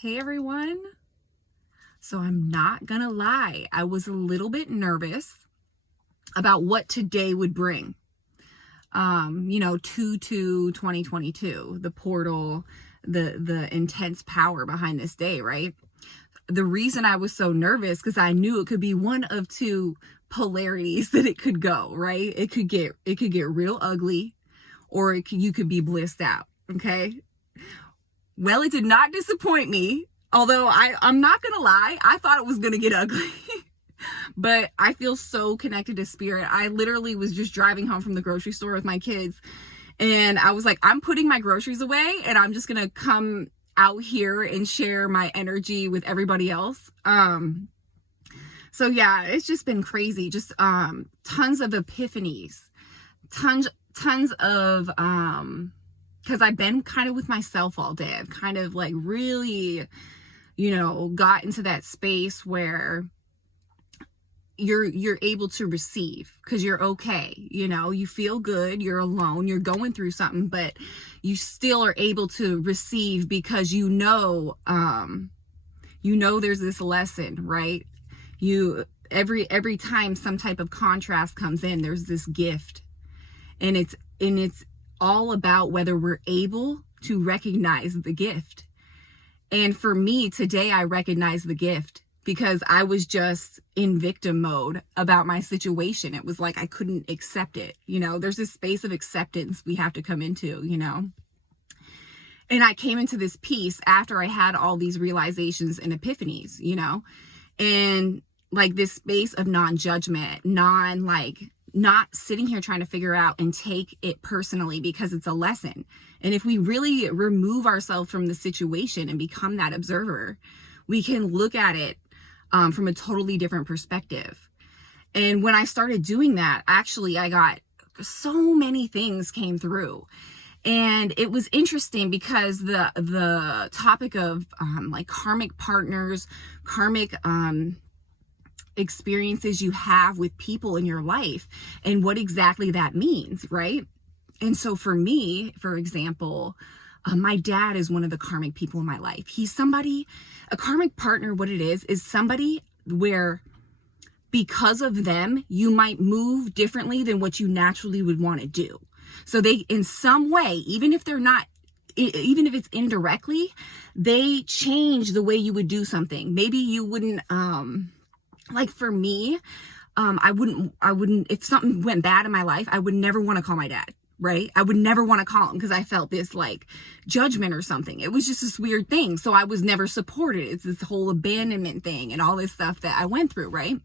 Hey everyone. So I'm not gonna lie, I was a little bit nervous about what today would bring. 2/2/2022, the portal, the intense power behind this day, right? The reason I was so nervous because I knew it could be one of two polarities that it could go, right? It could get real ugly, or you could be blissed out, okay? Well, it did not disappoint me. Although I'm not gonna lie, I thought it was gonna get ugly. But I feel so connected to spirit. I literally was just driving home from the grocery store with my kids, and I was like, I'm putting my groceries away and I'm just gonna come out here and share my energy with everybody else. So yeah, it's just been crazy. Just tons of epiphanies, tons of because I've been kind of with myself all day. I've kind of like really, got into that space where you're able to receive because you're okay. You feel good, you're alone, you're going through something, but you still are able to receive because there's this lesson, right? You every time some type of contrast comes in, there's this gift. And it's all about whether we're able to recognize the gift. And for me today, I recognize the gift because I was just in victim mode about my situation. It was like I couldn't accept it. There's this space of acceptance we have to come into. And I came into this peace after I had all these realizations and epiphanies, and like this space of non-judgment, not sitting here trying to figure out and take it personally because it's a lesson. And if we really remove ourselves from the situation and become that observer, we can look at it from a totally different perspective. And when I started doing that, actually, I got so many things came through. And it was interesting because the topic of like karmic partners, karmic experiences you have with people in your life and what exactly that means, right? And so for me, for example, my dad is one of the karmic people in my life. He's somebody, a karmic partner, what it is somebody where because of them, you might move differently than what you naturally would want to do. So they, in some way, even if it's indirectly, they change the way you would do something. Maybe you wouldn't, like for me, I wouldn't, if something went bad in my life, I would never want to call my dad, right? I would never want to call him because I felt this like judgment or something. It was just this weird thing. So I was never supported. It's this whole abandonment thing and all this stuff that I went through, right?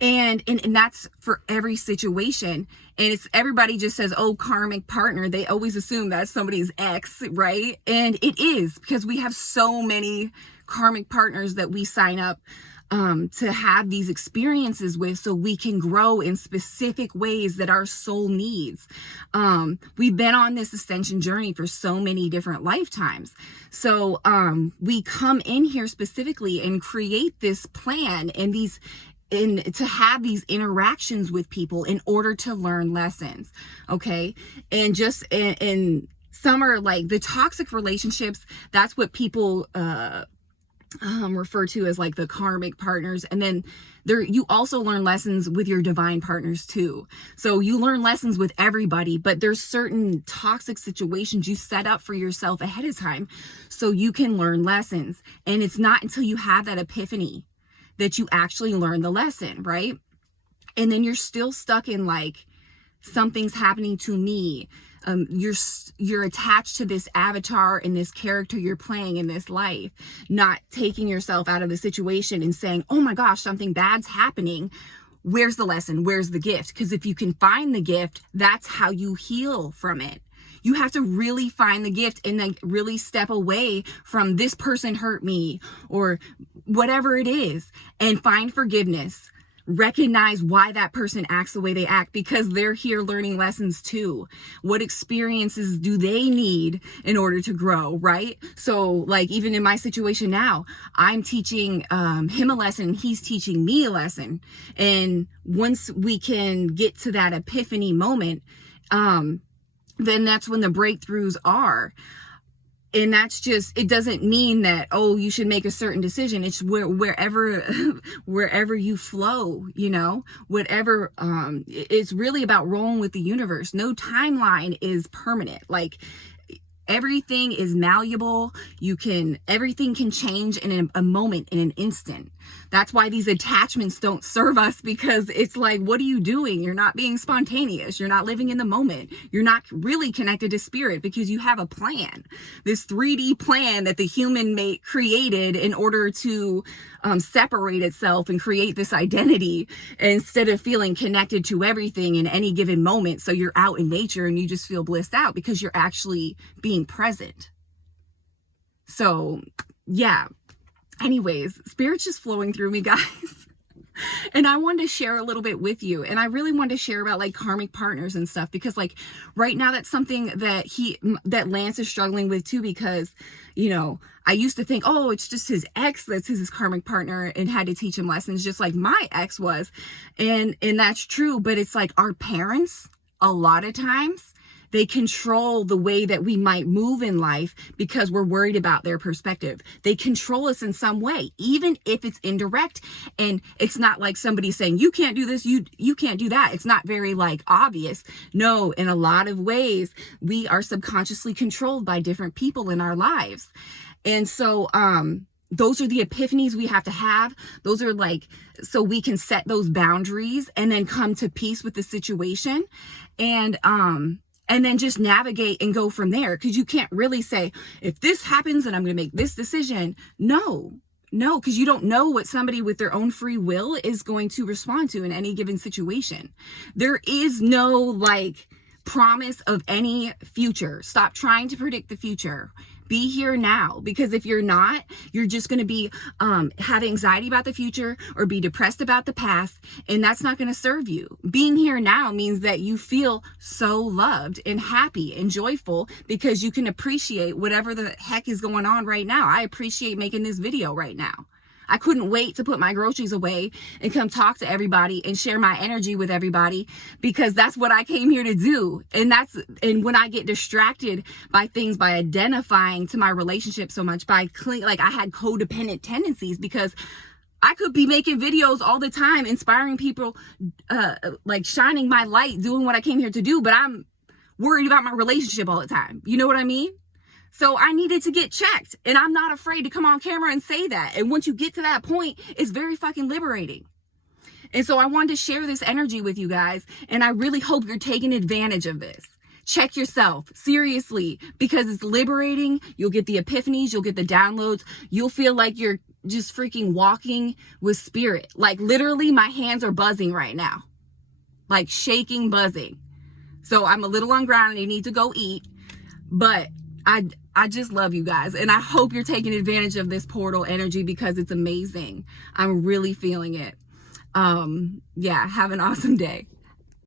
And that's for every situation. And it's everybody just says, oh, karmic partner. They always assume that's somebody's ex, right? And it is because we have so many karmic partners that we sign up to have these experiences with so we can grow in specific ways that our soul needs. We've been on this ascension journey for so many different lifetimes. So we come in here specifically and create this plan and to have these interactions with people in order to learn lessons. Okay. And just in some are like the toxic relationships, that's what people, refer to as like the karmic partners. And then you also learn lessons with your divine partners too. So you learn lessons with everybody, but there's certain toxic situations you set up for yourself ahead of time so you can learn lessons. And it's not until you have that epiphany that you actually learn the lesson, right? And then you're still stuck in like, something's happening to me. You're attached to this avatar and this character you're playing in this life, not taking yourself out of the situation and saying, oh my gosh, something bad's happening. Where's the lesson? Where's the gift? Because if you can find the gift, that's how you heal from it. You have to really find the gift and like really step away from this person hurt me or whatever it is and find forgiveness. Recognize why that person acts the way they act because they're here learning lessons too. What experiences do they need in order to grow, right? So like even in my situation now, I'm teaching him a lesson, he's teaching me a lesson. And once we can get to that epiphany moment, then that's when the breakthroughs are. And that's just, it doesn't mean that, oh, you should make a certain decision. It's wherever wherever you flow, you know, whatever. It's really about rolling with the universe. No timeline is permanent. Like, everything is malleable. Everything can change in a moment, in an instant. That's why these attachments don't serve us, because it's like, what are you doing? You're not being spontaneous. You're not living in the moment. You're not really connected to spirit, because you have a plan, this 3D plan that the human created in order to separate itself and create this identity, instead of feeling connected to everything in any given moment. So you're out in nature and you just feel blissed out because you're actually being present. So yeah. Anyways, spirit's just flowing through me, guys. And I wanted to share a little bit with you. And I really wanted to share about like karmic partners and stuff, because like right now that's something that Lance is struggling with too, because, you know, I used to think, oh, it's just his ex that's his karmic partner and had to teach him lessons just like my ex was. And that's true. But it's like our parents, a lot of times, they control the way that we might move in life because we're worried about their perspective. They control us in some way, even if it's indirect. And it's not like somebody saying, you can't do this, you can't do that. It's not very like obvious. No, in a lot of ways, we are subconsciously controlled by different people in our lives. And so, those are the epiphanies we have to have. Those are like, so we can set those boundaries and then come to peace with the situation. And then just navigate and go from there. Because you can't really say, if this happens and I'm going to make this decision. No, because you don't know what somebody with their own free will is going to respond to in any given situation. There is no like promise of any future. Stop trying to predict the future. Be here now, because if you're not, you're just going to be have anxiety about the future or be depressed about the past, and that's not going to serve you. Being here now means that you feel so loved and happy and joyful because you can appreciate whatever the heck is going on right now. I appreciate making this video right now. I couldn't wait to put my groceries away and come talk to everybody and share my energy with everybody, because that's what I came here to do. And when I get distracted by things, by identifying to my relationship so much, like I had codependent tendencies, because I could be making videos all the time, inspiring people, like shining my light, doing what I came here to do, but I'm worried about my relationship all the time. You know what I mean? So I needed to get checked, and I'm not afraid to come on camera and say that. And once you get to that point, it's very fucking liberating. And so I wanted to share this energy with you guys, and I really hope you're taking advantage of this. Check yourself, seriously, because it's liberating. You'll get the epiphanies, you'll get the downloads. You'll feel like you're just freaking walking with spirit. Like literally my hands are buzzing right now, like shaking, buzzing. So I'm a little ungrounded. I need to go eat, but I just love you guys, and I hope you're taking advantage of this portal energy because it's amazing. I'm really feeling it. Yeah, have an awesome day.